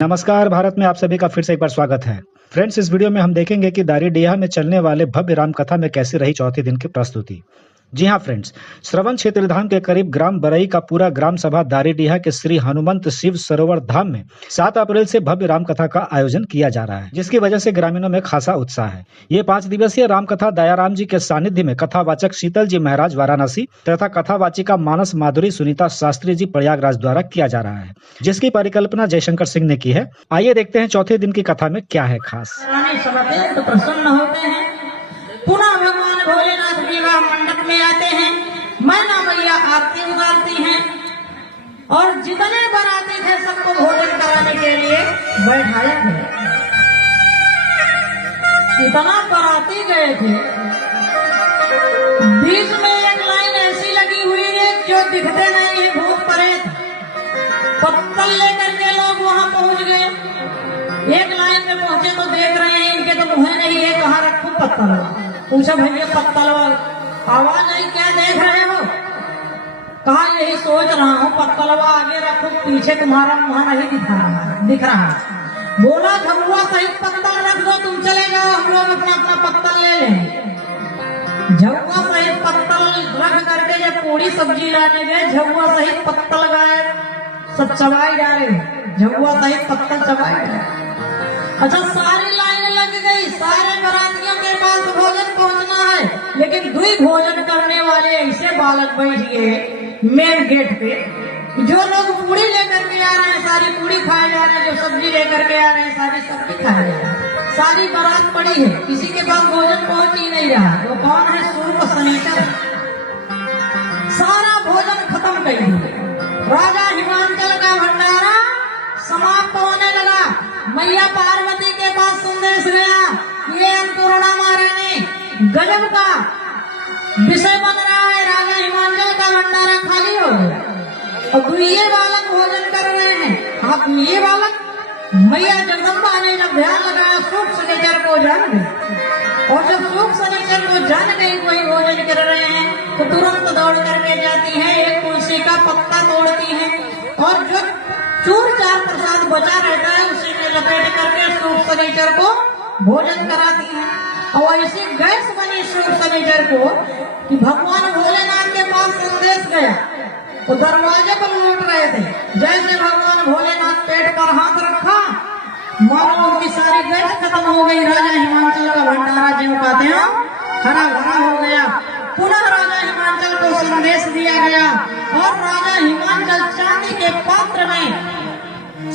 नमस्कार भारत में आप सभी का फिर से एक बार स्वागत है। फ्रेंड्स, इस वीडियो में हम देखेंगे कि दारीडीहा में चलने वाले भव्य राम कथा में कैसी रही चौथे दिन की प्रस्तुति। जी हां फ्रेंड्स, श्रवण क्षेत्र धाम के करीब ग्राम बरई का पूरा ग्राम सभा दारीडीहा के श्री हनुमंत शिव सरोवर धाम में 7 अप्रैल से भव्य राम कथा का आयोजन किया जा रहा है, जिसकी वजह से ग्रामीणों में खासा उत्साह है। ये 5 दिवसीय राम कथा दयाराम जी के सानिध्य में कथावाचक शीतल जी महाराज वाराणसी तथा कथावाचिका मानस माधुरी सुनीता शास्त्री जी प्रयागराज द्वारा किया जा रहा है, जिसकी परिकल्पना जयशंकर सिंह ने की है। आइए देखते हैं चौथे दिन की कथा में क्या है खास। प्रसन्न होते हैं, पुनः भगवान भोलेनाथ विवाह मंडप में आते हैं, मैना मैया आरती उतारती हैं और जितने बराती थे सबको भोजन कराने के लिए बैठाया गया। इतना बराती गए थे, बीच में एक लाइन ऐसी लगी हुई है जो दिखते नहीं है, भूत प्रेत पत्तल लेकर के लोग वहां पहुंच गए। एक लाइन में पहुंचे तो देख रहे हैं इनके तो मुँह नहीं है, कहाँ रखूं पत्तल। पूछा भैया पत्तल आवाज नहीं, क्या देख रहे हो? कहा यही सोच रहा हूँ, पत्तलवा आगे रखो, पीछे तुम्हारा मुँह नहीं दिख रहा। बोला झगुआ सहित पत्तल रख दो, तुम चले जाओ, हम लोग अपना अपना पत्तल ले लेंगे। झगुआ सहित पत्तल रख करके जब पूरी सब्जी लाने गए, झगुआ सहित पत्तल गाय सब चबाई जा रहे, झगुआ सहित पत्तल चबाई जा रहे। अच्छा, सारी लाइन लग गई, सारे बरातियों के पास भोजन पहुंचना है, लेकिन दुई भोजन करने वाले ऐसे बालक बैठ गए मेन गेट पे। जो लोग पूरी लेकर के आ रहे हैं सारी पूरी खाए जा रहे हैं, जो सब्जी लेकर के आ रहे हैं सारी सब्जी खाए जा रहे हैं। सारी बारात पड़ी है, किसी के पास भोजन पहुंच ही नहीं रहा। वो कौन है? सूर्य सनीचर। सारा भोजन खत्म कर दिया। राजा हिमांचल का भंडारा समाप्त होने लगा। मैया पार्वती के पास संदेश गया, ये अन्नपूर्णा महारानी गजब का विषय बन रहा है, राजा हिमांचल का भंडारा खाली हो गया और ये बालक भोजन कर रहे हैं। आप ये बालक, मैया जगदम्बा ने जब ध्यान लगाया, सूक्ष्म शनिचर को जान गई, और जब सूक्ष्म शनिचर को जान गई कोई भोजन कर रहे हैं तो तुरंत दौड़ करके जाती है, एक तुलसी का पत्ता तोड़ती है और जो चूर चार प्रसाद बचा रहता है उसी में लपेट करके सूक्ष्म शनिचर को भोजन कराती है। और ऐसी गैस बनी सूक्ष्म शनिचर को कि भगवान भोलेनाथ के पास संदेश गया, वो दरवाजे पर लौट रहे थे। जैसे भगवान भोलेनाथ पेट पर हाथ रखा, मानो उनकी सारी गैस खत्म हो गई। राजा हिमांचल का भंडारा जो कहते हैं हरा भरा हो गया। पुनः राजा हिमांचल को संदेश दिया गया और राजा हिमांचल चांदी के पात्र में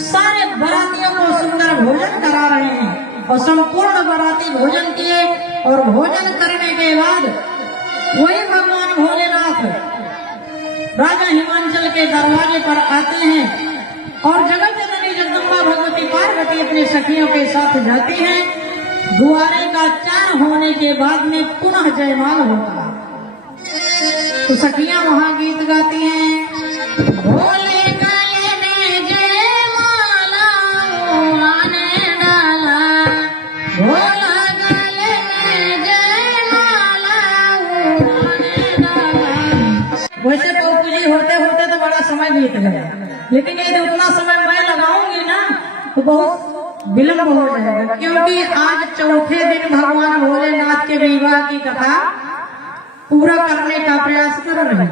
सारे बरातियों को सुंदर भोजन करा रहे हैं और संपूर्ण बराती भोजन किए। और भोजन करने के बाद वही भगवान भोलेनाथ राजा हिमांचल के दरवाजे पर आते हैं और जगत जननी जगदम्बा भगवती पार्वती अपनी सखियों के साथ जाती हैं। दुआरे का चार होने के बाद में पुनः जयमाल होता है तो सखियां वहां गीत गाती हैं, भोले गले में जयमाला आने डाला, भोला गले में जयमाला आने डाला। वैसे पूजी होते होते तो बड़ा समय बीत गया, लेकिन यदि उतना समय मैं लगाऊंगी ना तो बहुत विलम्ब हो जाएगा, क्योंकि आज चौथे दिन भगवान भोलेनाथ के विवाह की कथा पूरा करने का प्रयास कर रहे हैं।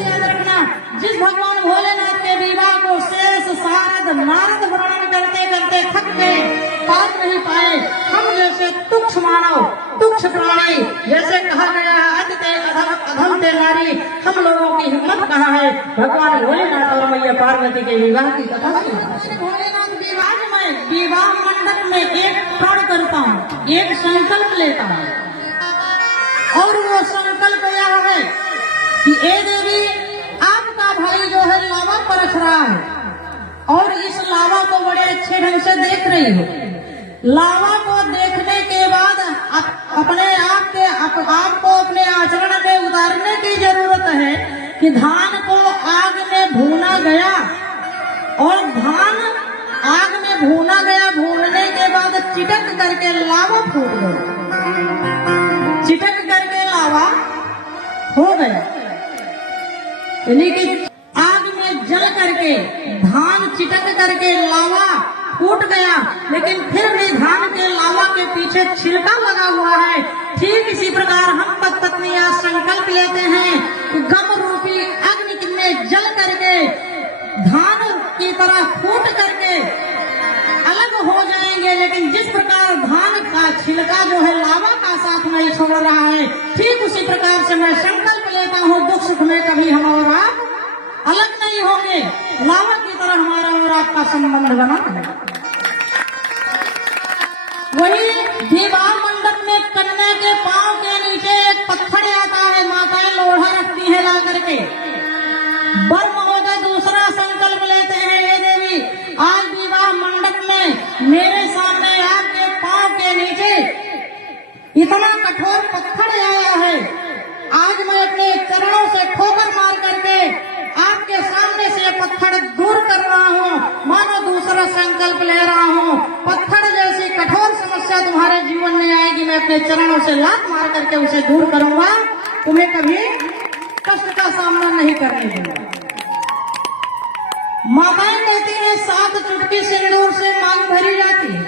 याद रखना, जिस भगवान भोलेनाथ के विवाह को शेष सारद नारद वर्णन करते करते थक गए, पार नहीं पाए, हम जैसे तुच्छ मानव, तुच्छ प्राणी, जैसे कहा गया है अति अधम ते नारी, हम लोगों की हिम्मत कहाँ है भगवान भोलेनाथ और मैया पार्वती के विवाह की कथा। भोलेनाथ विवाह में विवाह मंडप में एक प्रण करता हूँ, एक संकल्प लेता हूँ और वो संकल्प यह है कि ए देवी, आपका भाई जो है लावा परख रहा है और इस लावा को बड़े अच्छे ढंग से देख रही हो। लावा को देखने के बाद अपने आपको अपने आचरण में उतारने की जरूरत है कि धान को आग में भूना गया और धान आग में भूना गया, भूनने के बाद चिटक करके लावा फूट गया, चिटक करके लावा हो गया, यानी कि आग में जल करके धान चिटक करके लावा गया, लेकिन फिर भी धान के लावा के पीछे छिलका लगा हुआ है। ठीक इसी प्रकार हम पति पत्नी आज संकल्प लेते हैं कि गम रूपी अग्नि में जल करके धान की तरह फूट करके अलग हो जाएंगे, लेकिन जिस प्रकार धान का छिलका जो है लावा का साथ नहीं छोड़ रहा है, ठीक उसी प्रकार से मैं संकल्प लेता हूँ दुख सुख में कभी हम और आप अलग नहीं होंगे। लावा की तरह हमारा और आपका संबंध बना है। वही विवाह मंडप में कन्या के पांव के नीचे एक पत्थर आता है, माताएं लोढ़ा रखती है ला करके। वर महोदय दूसरा संकल्प लेते हैं, हे देवी आज विवाह मंडप में मेरे सामने आपके पांव के नीचे इतना कठोर पत्थर आया है, आज मैं अपने चरणों से ठोकर मार करके आपके सामने से पत्थर दूर कर रहा हूँ। मानो दूसरा संकल्प ले रहा हूँ, पत्थर जैसी कठोर समस्या तुम्हारे जीवन में आएगी, मैं अपने चरणों से लात मार करके उसे दूर करूंगा, तुम्हें कभी कष्ट का सामना नहीं करने दूंगा। माताएं कहती हैं 7 चुटकी सिंदूर से मांग भरी जाती है।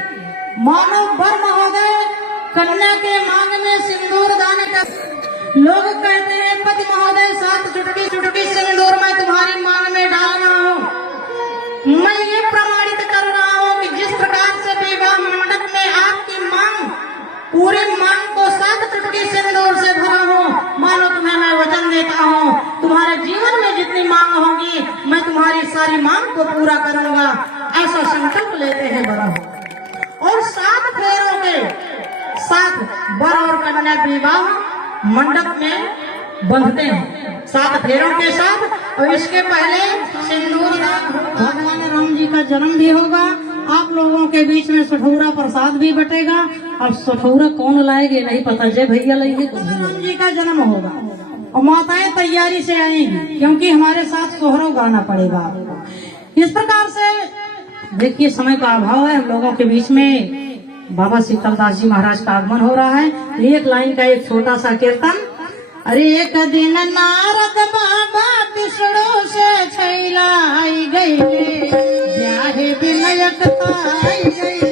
मानो वर महोदय कन्या के मांग में सिंदूर दान कर, लोग कहते हैं पति महोदय 7 चुटकी सिंदूर मैं तुम्हारी मांग में डाल रहा हूँ। मैं ये प्रमाणित कर रहा हूँ कि जिस प्रकार से विवाह मंडप में आपकी मांग पूरे मांग को 7 चुटकी सिंदूर से भरा हूँ, मानो तुम्हें मैं वचन देता हूँ तुम्हारे जीवन में जितनी मांग होगी मैं तुम्हारी सारी मांग को पूरा करूंगा। ऐसा संकल्प लेते हैं बड़ा और 7 फेरों के साथ वर और कन्या विवाह मंडप में बंधते हैं 7 फेरों के साथ। और इसके पहले सिंदूर दान भगवान राम जी का जन्म भी होगा, आप लोगों के बीच में सठौरा प्रसाद भी बटेगा। अब सठौरा कौन लाएंगे नहीं पता, जय भैया लाएंगे, राम जी का जन्म होगा और माताएं तैयारी से आएंगी क्योंकि हमारे साथ सोहरा गाना पड़ेगा आपको। इस प्रकार से देखिए समय का अभाव है, हम लोगों के बीच में बाबा शीतलदास जी महाराज का आगमन हो रहा है। एक लाइन का एक छोटा सा कीर्तन। अरे एक दिन नारद बाबा विष्णु से छैला आई गई, ब्याहे विनायक आई गई।